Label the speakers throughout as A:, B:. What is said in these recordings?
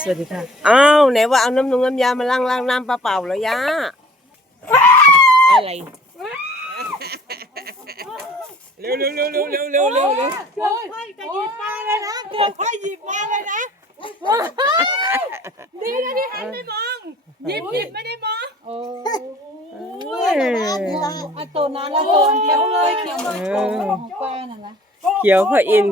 A: สวัสดีค่ะ อ้าวไหนว่าเอาน้ำนงน้ำยามาล้างล้างน้ำเปล่าๆเหรอยะอะไร เร็วเร็วเร็วเร็วเร็วเร็วเร็วเร็ว
B: เกือบค่อยจะหยิบมาเลยนะเกือบค่อยหยิบมาเลยนะดีนะที่หันไม่มอง หยิบหยิบไม่ได้มองโอ้
A: ย
B: อันตัวนั้นละตัวเขียวเลยเขียวเลย
A: เออ
B: ของป้าน่ะนะ
A: เขียวพออิน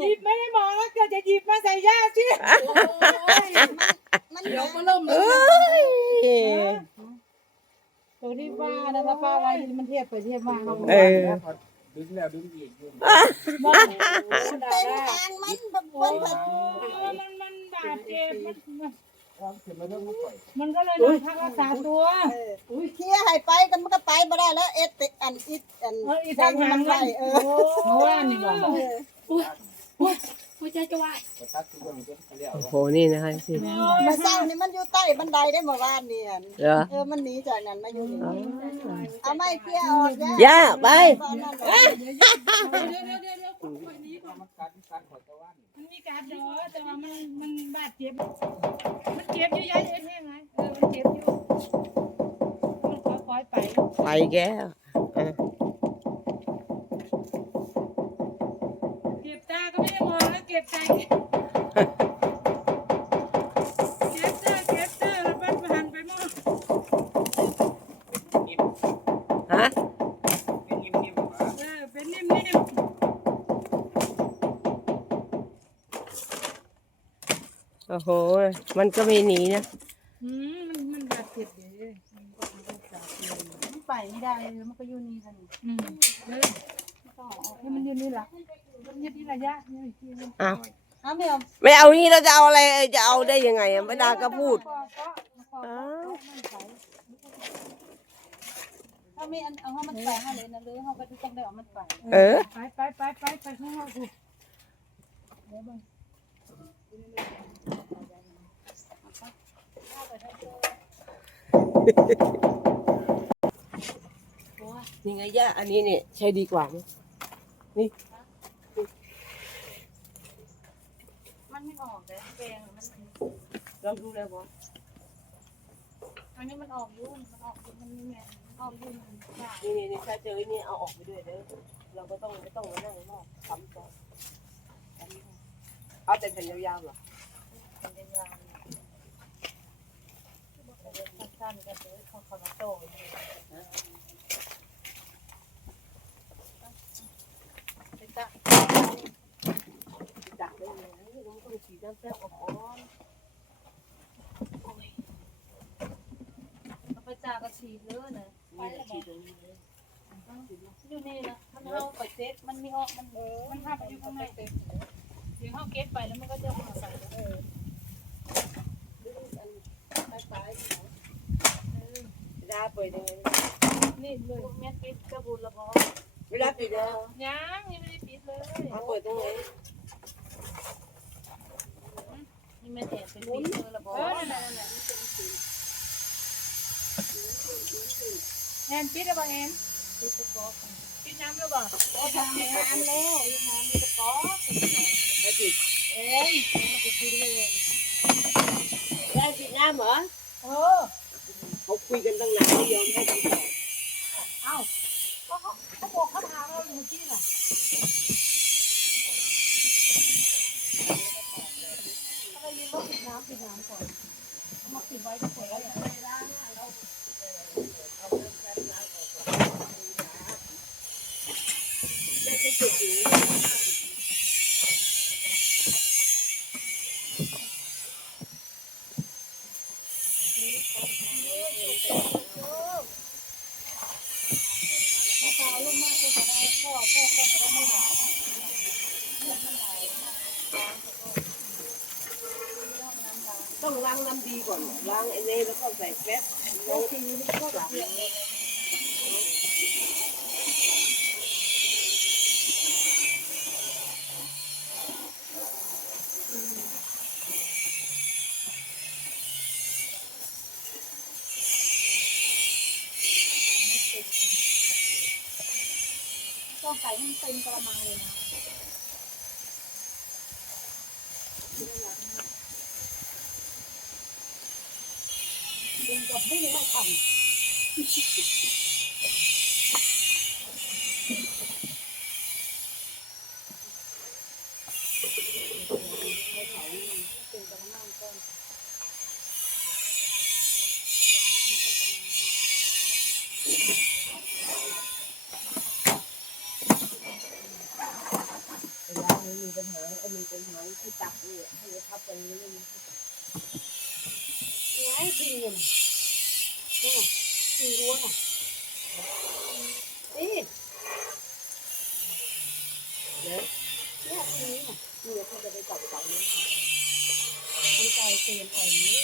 B: หยิบไม่ได้มองแล้วเกิดจะหยิบมาใส่ย่าชิ
C: มันเดี๋ยวก็เริ่มเล
A: เอ้
C: ย
A: ย
B: ตัวที่ป้านะถ้าป้าไว้มันเทียบไปเทียบมา
A: เออ
D: ดึงแล้วดึงอีก
B: มอง
C: เต็มทางมันแบบมันแบบ
B: มันมันบาดเจ็บมัน
D: ขึ้นมาเรื่องมันปล่อย
B: มันก็เลยต้องพักรักษาตัว
C: อุ้ยเคลียร์ให้ไปกันมันก็ไปบ่ได้แล้วเอ็ดติอันอิดอัน
B: เอออีทางหาง
C: มัน
B: มั
C: ไป
B: น
C: เอ
B: โอ้
C: อ
B: เมื่อวานนี่บอก
C: หั วใจจะวาย
D: กระตักทุกคนก็เรียก
A: โอ้โหนี่นะคะสิ
C: มาเศร้านี่มันอยู่ใต้บันไดได้เมื่อวานนี่อัน
A: เหรอ
C: เออมันหนีจากนั้นมาอยู่นี่
A: อ๋อ
C: เอาไม่เคลียร์ออก
A: ย่าไป
D: มันกัดกัดขอตะวัน
B: มันมีการเดอแต่ว่ามันมันบาดเจ็บ มันเจ็บอยู่ยัยเอ็นแห้งไงเออมันเจ็บอยู่มันค่อยๆไป
A: ไปแก้วอะ
B: เก็บตาก็ไม่ได้มองแล้ว เก็บใจเก็บเจอเก็บเจอแล้วมันหันไปมอง
A: ฮะ
D: เป็นยิ้มยิ้มมา
B: เออเป็นนิ่ม
A: โอ้โห มันก็ไม่หนีนะ
B: ๆอืมมันมันบาดเจ็บเลยมันก็ทำให้บาดเจ็บ
C: มันไปไม่ได้เลยมันก็อยู่นี่กัน
B: อืมเออให้มันยืนนี่ลักมัน ยืนนี่ระยะนี่อีกทีนึง
A: อ้าว
C: เอาไม่เอา
A: ไม่เอานี่เราจะเอาอะไรเอ่ยจะเอาได้ยังไงอะไม่ดาก็พูดอ้าว
C: ถ้าไม่อันเอาให้มันไปให้เลยนะหรือเขาก็ต้องได้เอามันไป
A: เออ
B: ไปไปไปไปไปข้างนอกกูเดี๋ยวเบิ่ง
A: นี่ไงย่าอันนี้เนี่ยใช้ดีกว่าไหมนี่
C: มัน ไม่ออกเลยแปลงมัน
A: เราดูแล้วบอ
C: อันนี้มันออกยุ่นมันออกยุ่นมันมีแมงมันออกยุ่นมัน
A: นี้นี่นี่ถ้าเจออ้นี่เอาออกไปด้วยเด้อเราก็ต้องไม่ต้องมานั่งนอกซ้ำซ้อนเอาแต่แผ่นยาวๆเหรอ
C: เป็นยาวๆสั้นๆกันเลยเขาเขามาโตเป็นตะ
A: จับได้เลย เราต้องฉีดน้ำแป้งออกก่อน
C: เขาไปจากระชีเลยนะ
A: นี่แหละฉีดตรงนี้เลย
C: อยู่นี่นะมันเอาไปเซ็ตมันมีออกมันเออ
B: มันพาไปอยู่ข้างในเดี๋ยวเข้าเก็บไปแล้วมันก็จะมาใส่เออ
A: ดาเปิดยังไง
B: นี่เลย
C: แม่ปิดกระบุนละบอ
A: เวลาปิดแล้ว
B: ยังยังไม่ได้ปิดเลย
A: เขาเปิดตรงไหน
C: นี่แม่แถมเป็นปิดเลยละบอ
B: เออนั่นน่ะนั่นน่ะแอนปิดแล้วบ่แอน
C: ปิดตะกอก
B: ปิดน้ำแล้วบ่
C: ทำงานแล้วงานมีตะกอก
A: ให้ปิด
C: เอ้ยมันก็ปิดเลย
A: ได้ปิดน้ำเหรอ
B: เออ
A: เขาคุยกันตั้งนานไม่ยอมให้คำตอบ
B: เอ้าก็เขาเขาบอกเขาถามเราอยู่ที่น่ะ น้ำปิดน้ำก่อนเอามาปิดไว้ก็พนแล้วเนี่ยพ่อพ่อก็จะได้ไม่หลายไม่หลาย
A: ต้องล้างน้ำดีก่อนล้างไอ้นี่แล้วก็ใส่แป๊บแล้วทีนี้ก็ล้าง
C: ต้องใส่ให้เต็มกระมังเลยนะ
A: งกับวิ่งไม่ทันเวลาไม่มี เนี่ยตรงนี้ไม่มีที่ตักไงพี่เงินนี่พี่รั้วน่ะนี่เดี๋ยวเนี่ยพี่นี่น่ะนี่เขาจะไปจับเสาเนี่ยมันกลเกินไปนี่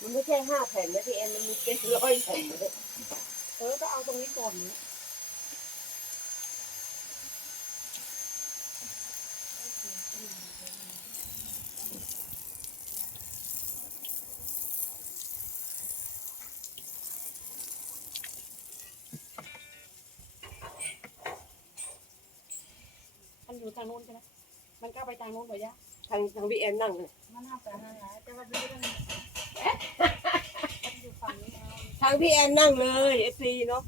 A: มันไม่ใช่ห้าแผ่นนะพี่แอนมันมีเป็นร้อยแผ่นเลยเออก็เอาตรงนี้ก่อนนะ
C: อยู่ทางนู้นใช่ไหมมันก้าวไปทางนู้นก่อนยะ
A: ทางทางพี่แอนนั่งเลย
C: มันห้าแปดห้าหลายแต่ว่าดูมันมันอยู่ฝั่งนี้นะ
A: ทางพี่แอนนั่งเลยเอฟซีเนาะ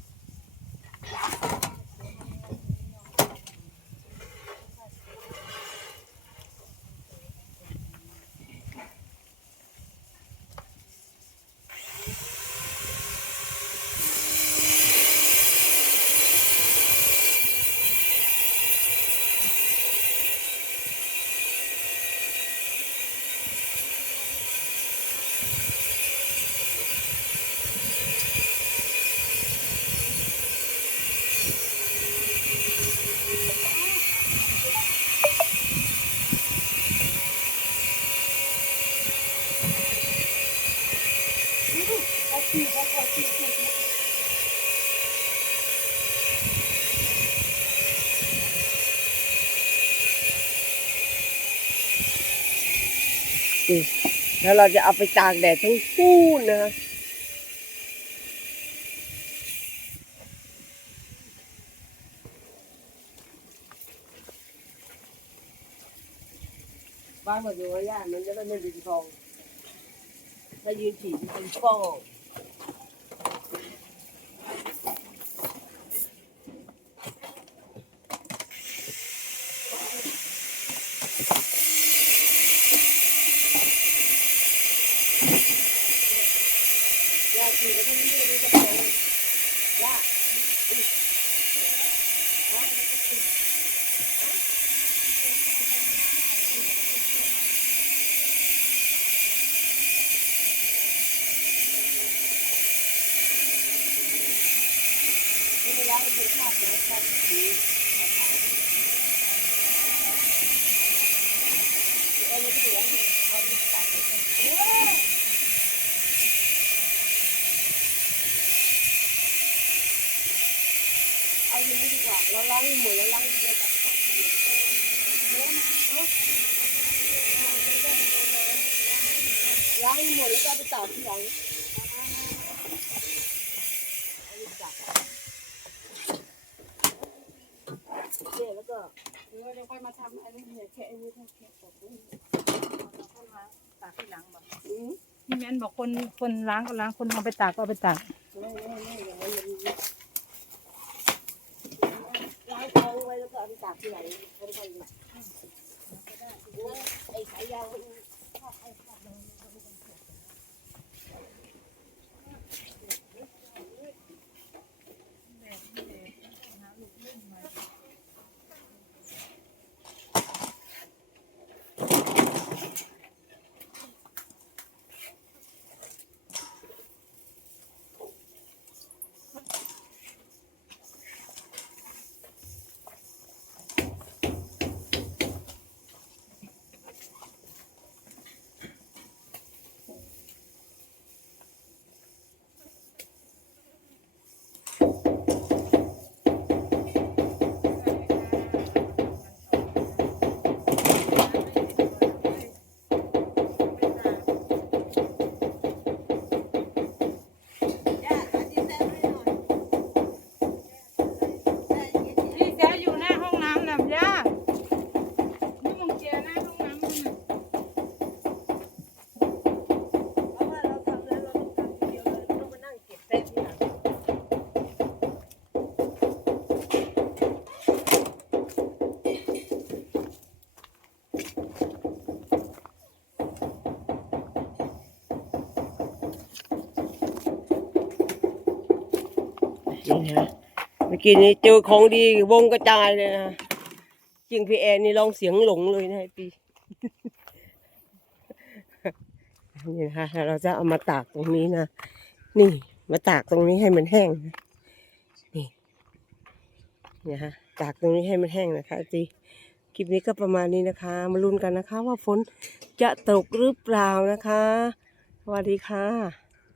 A: แล้วเราจะเอาไปตากแดดทั้งคู่นะบ้านเราอยู่ว่าย่านมันจะได้ไม่ดินทองถ้ายืนฉี่เป็นช่อง ย่าฉีดก็ต้องเลื่อนนี่ก็พอย่าอุ๊ยฮะไม่เป็นไรให้ดูภาพนะภาพดีขาวๆเออไม่ต้องเหลืองเลยเอาไปตากเลย เอาอย่างนี้ดีกว่าเราล้างหมดแล้วล้างเดียวกับตักเดียวเนาะเนาะล้างหมดแล้วก็ไปตากทีหลังเอาไปตากเนี่ยแล้วก็
C: เดี๋ยวค่อยมาทำอันนี้เนี่ยแค่อันนี้แค่แค่กดนี่ค่อยมาตากที่หลังบอก
A: อืม
B: พี่แม นบอกคนคนล้างก็ล้างคนเอาไปตากก็เอาไปตาก
A: ไม่ไม่ไม่อย่างนั้นมันล้างท้องไว้แล้วก็เอาไปตากที่ไหนค่อยไอ้สายยางมัน
C: เนี่
A: นะเมื่อกี้นี้เจอของดีวงกระจายเลยนะจริงพี่แอนนี่ร้องเสียงหลงเลยนะไอ้ปีนี่นะคะเราจะเอามาตากตรงนี้นะ นี่มาตากตรงนี้ให้มันแห้งนะนี่นี่นะคะตากตรงนี้ให้มันแห้งนะคะจีคลิปนี้ก็ประมาณนี้นะคะ มาลุ้นกันนะคะ ว่าฝนจะตกหรือเปล่านะคะสวัสดีค่ะ